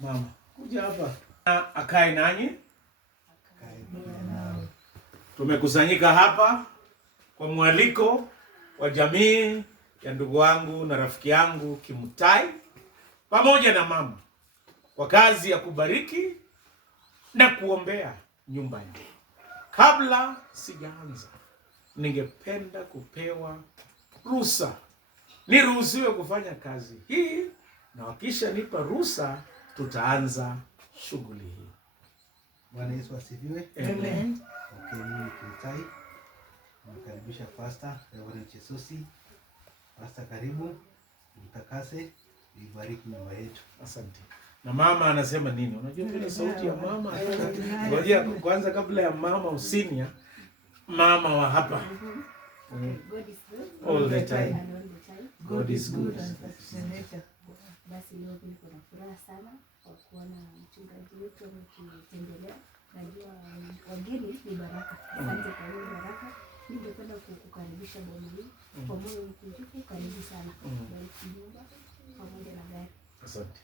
Mama, kuja hapa. Akae nanyi. Tumekusanyika hapa kwa mwaliko wa jamii ya ndugu wangu na rafiki yangu Kimutai pamoja na mama kwa kazi ya kubariki na kuombea nyumba hii. Kabla sijaanza, ningependa kupewa ruhusa niruhusiwe kufanya kazi hii, na wakisha nipa ruhusa tutaanza shughuli hii. Bwana Yesu asifiwe. Amen. Okay, mimi Kimutai nakaribisha Pastor Reverend Chesosi. Pastor, karibu mtakase, ibariki nyumba yetu. Asante. Na mama anasema nini? Unajua ile sauti ya mama. Ngoja kwanza, kabla ya mama usinia, mama wa hapa. God is good. All the time. And all the time. God is good. Basi leo niko na furaha sana kwa kuona mchungaji wetu ametembelea. Najua wageni ni baraka. Asante kwa hiyo baraka. Ningependa kukukaribisha bwana hii kwa moyo mkunjufu. Karibu sana. Bariki nyumba pamoja na gari. Asante.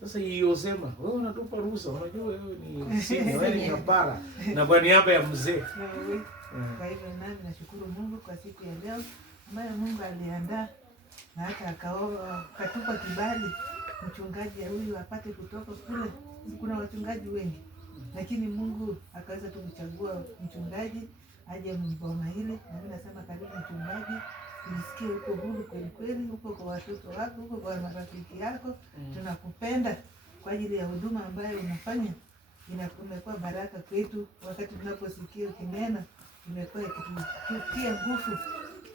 Sasa hiyo sema, wewe unatupa ruhusa, unajua wewe ni senior, wewe ni kabara, na kwa niaba ya mzee. Kwa hivyo nami nashukuru Mungu kwa siku ya leo ambayo Mungu aliandaa na hata akatupa kibali mchungaji huyu apate kutoka kule. Kuna wachungaji wengi, lakini Mungu akaweza tu kuchagua mchungaji aje mbona ile, na mimi nasema karibu mchungaji. Nisikie uko huru kweli kweli, uko kwa watoto wako, uko kwa marafiki yako. Tunakupenda kwa ajili ya huduma ambayo unafanya. Imekuwa baraka kwetu wakati tunaposikia ukinena, imekuwa ikitutia nguvu,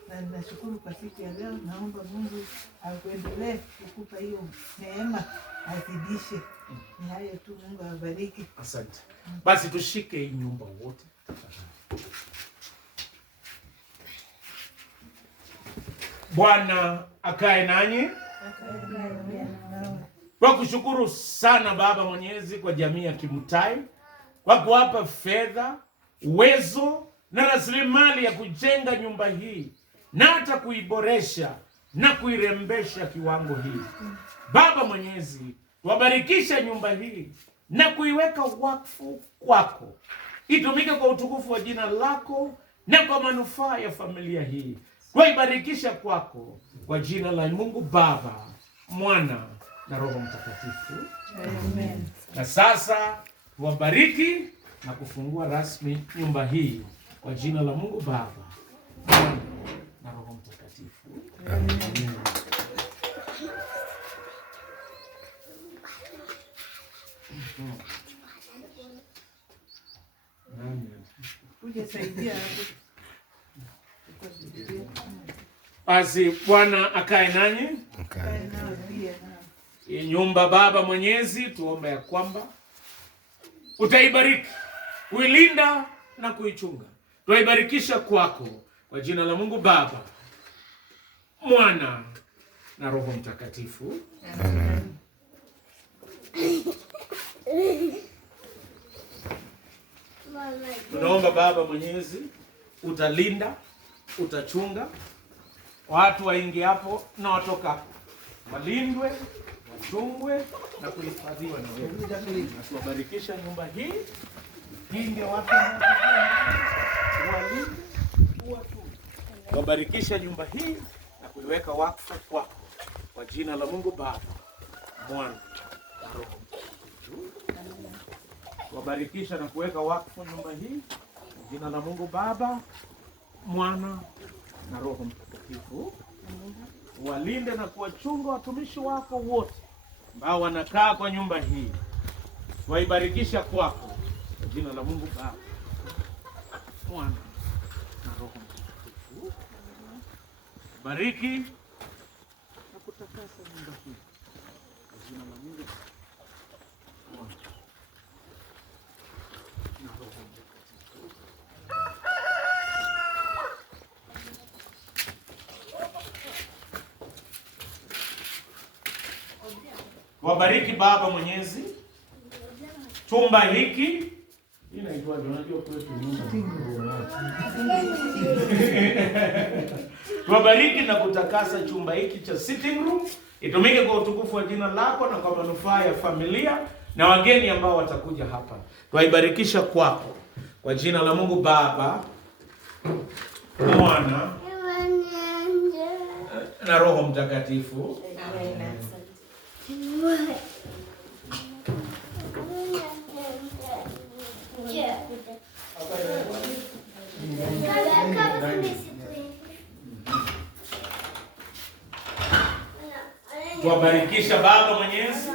na ninashukuru kwa siku ya leo. Naomba Mungu akuendelee kukupa hiyo neema, azidishe. Ni hayo tu, Mungu awabariki. Asante. Basi tushike hii nyumba wote. Bwana akae nanyi. Kwa kushukuru sana Baba Mwenyezi kwa jamii ya Kimutai kwa kuwapa fedha, uwezo na rasilimali ya kujenga nyumba hii na hata kuiboresha na kuirembesha kiwango hii. Baba Mwenyezi, wabarikisha nyumba hii na kuiweka wakfu kwako, itumike kwa utukufu wa jina lako na kwa manufaa ya familia hii. Kwa ibarikisha kwako kwa jina la Mungu Baba, Mwana na Roho Mtakatifu. Amen. Na sasa tuwabariki na kufungua rasmi nyumba hii kwa jina la Mungu Baba, Mwana na Roho Mtakatifu. Amen. Kuja saidia hapo. Basi Bwana akae nanyi. Hii nyumba Baba Mwenyezi, tuombe ya kwamba utaibariki, kuilinda na kuichunga. Tuibarikisha kwako kwa jina la Mungu Baba, Mwana na Roho Mtakatifu. Amen. Tunaomba Baba Mwenyezi, utalinda, utachunga watu waingie hapo na watoka hapo, walindwe, wachungwe na kuhifadhiwa na wewe. Na tuwabarikisha nyumba hii, kinge watu walinde, watu. Tuwabarikisha nyumba hii na kuiweka wakfu kwako kwa jina la Mungu Baba, Mwana na Roho Mtakatifu. Tuwabarikisha na kuweka wakfu nyumba hii kwa jina la Mungu Baba, Mwana na Roho Mtakatifu. Walinde na kuwachunga watumishi wako wote ambao wanakaa kwa nyumba hii. Waibarikisha kwako kwa jina la Mungu Baba, Mwana na Roho Mtakatifu. Bariki na kutakasa nyumba hii kwa jina la Mungu Baba, Mwana na Roho Mtakatifu. Wabariki Baba Mwenyezi chumba hiki. Inaitwa unajua kwetu nyumba. Tuwabariki na kutakasa chumba hiki cha sitting room itumike kwa utukufu wa jina lako na kwa manufaa ya familia na wageni ambao watakuja hapa. Twaibarikisha kwako kwa jina la Mungu Baba, Mwana na Roho Mtakatifu. Tuwabarikisha Baba Mwenyezi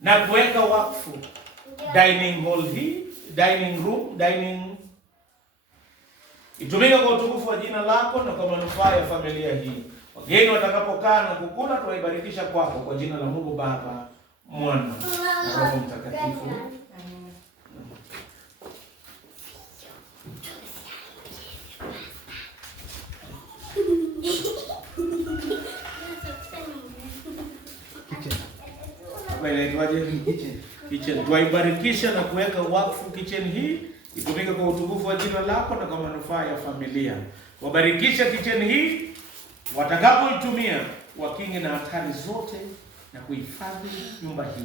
na kuweka wakfu dining hall hii, dining room, itumike kwa utukufu wa jina lako na kwa manufaa ya familia hii. Wageni watakapokaa na kukula, tuwaibarikisha kwako kwa jina la Mungu Baba, Mwana na Roho Mtakatifu. Kitchen. Tuwaibarikisha na kuweka wakfu kitchen hii, itumike kwa utukufu wa jina lako na kwa manufaa ya familia. Wabarikisha kitchen hii, watakapoitumia wakinge na hatari zote na kuhifadhi nyumba hii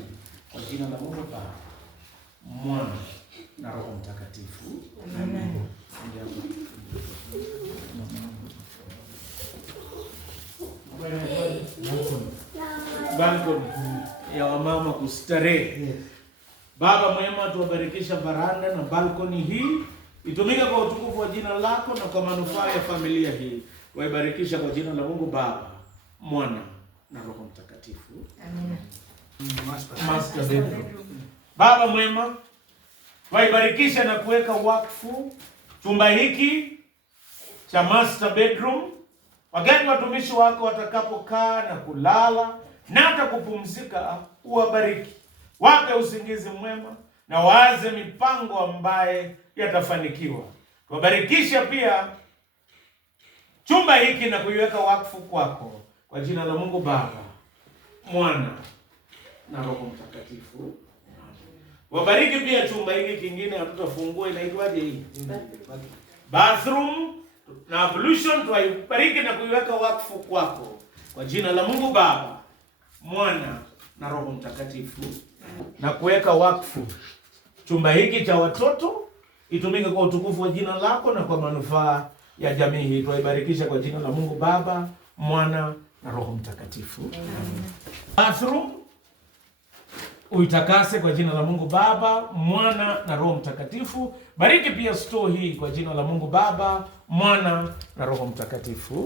kwa jina la Mungu Baba, Mwana na Roho Mtakatifu. Amen. Balcony ya wamama kustarehe. Yes. Baba mwema, tuwabarikisha baranda na balcony hii, itumike kwa utukufu wa jina lako na kwa manufaa ya familia hii. Waibarikisha kwa jina la Mungu Baba, Mwana na Roho Mtakatifu. Amina. Master bedroom. Baba mwema, waibarikisha na kuweka wakfu chumba hiki cha master bedroom. Wageni watumishi wako watakapokaa na kulala na hata kupumzika, uwabariki, wape usingizi mwema na waanze mipango ambaye yatafanikiwa. Tuwabarikisha pia chumba hiki na kuiweka wakfu kwako kwa jina la Mungu Baba, Mwana na Roho Mtakatifu. Wabariki pia chumba hiki kingine hatutafungua, inaitwaje hii? Bathroom na ablution, tuibariki na kuiweka wakfu kwako kwa jina la Mungu Baba, Mwana na Roho Mtakatifu. Na kuweka wakfu chumba hiki cha watoto, itumike kwa utukufu wa jina lako na kwa manufaa ya jamii hii. Tuibarikisha kwa jina la Mungu Baba, Mwana na Roho Mtakatifu. Bathroom uitakase kwa jina la Mungu Baba, Mwana na Roho Mtakatifu. Bariki pia store hii kwa jina la Mungu Baba, Mwana na Roho Mtakatifu.